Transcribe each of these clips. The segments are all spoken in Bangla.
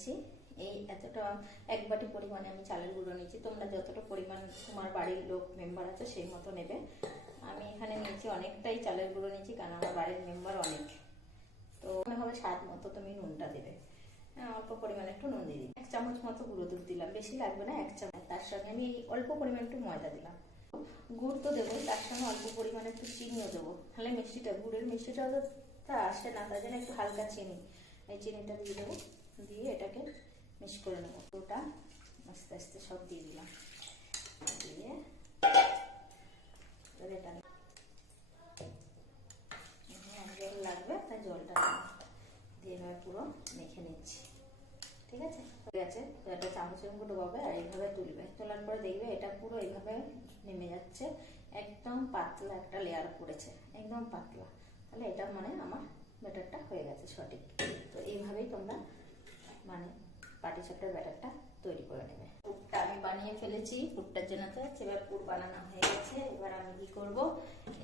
নিয়েছি। এই এতটা 1 বাটি পরিমাণে আমি চালের গুঁড়ো নিয়েছি। তোমরা যতটা পরিমাণ তোমার বাড়ির লোক মেম্বার আছে সেই মতো নেবে। আমি এখানে নিয়েছি অনেকটাই চালের গুঁড়ো নিয়েছি, কারণ আমার বাড়ির মেম্বার অনেক। তো মনে হবে স্বাদ মতো তুমি নুনটা দেবে। অল্প পরিমাণে একটু নুন দিয়ে দিই। 1 চামচ মতো গুঁড়ো দুধ দিলাম, বেশি লাগবে না, 1 চামচ। তার সঙ্গে আমি অল্প পরিমাণে একটু ময়দা দিলাম। গুড় তো দেবোই, তার সঙ্গে অল্প পরিমাণে একটু চিনিও দেবো, তাহলে মিষ্টিটা গুড়ের মিষ্টিটা আসে না, তার জন্য একটু হালকা চিনি, এই চিনিটা দিয়ে দেবো। দিয়ে এটাকে মিক্স করে নেবো। ওটা আস্তে আস্তে সব দিয়ে দিলাম, দিয়ে এটা জল লাগবে, তাই জলটা দিয়ে এবার পুরো মেখে নিচ্ছি। ঠিক আছে, হয়ে গেছে। তো এটা চামচের মতো ডোবাবে আর এইভাবে তুলবে। তোলার পরে দেখবে এটা পুরো এইভাবে নেমে যাচ্ছে, একদম পাতলা একটা লেয়ার পড়েছে, একদম পাতলা। তাহলে এটা মানে আমার ব্যাটারটা হয়ে গেছে সঠিক। তো এইভাবেই তোমরা মানে পাটিসাপটার ব্যাটারটা তৈরি করে নেবে। পুরটা আমি বানিয়ে ফেলেছি, পুরটার জন্য তো এবার পুর বানানো হয়ে গেছে। এবার আমি কি করব,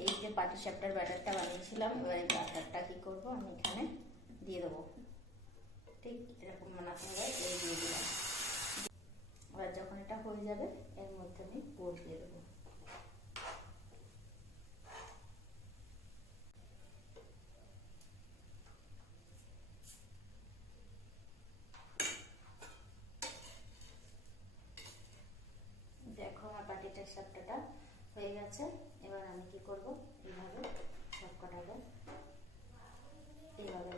এই যে পাটিসাপটার ব্যাটারটা বানিয়েছিলাম, এবার এই ব্যাটারটা কি করব, আমি এখানে দিয়ে দেবো। ঠিক এরকম বানাতে হবে, এই দিয়ে দিলাম। এবার যখন এটা হয়ে যাবে এর মধ্যে আমি পুর দিয়ে দেবো। দেখো আমার পাটিসাপটাটা হয়ে গেছে। এবার আমি কি করব, এইভাবে সবকটাকে এইভাবে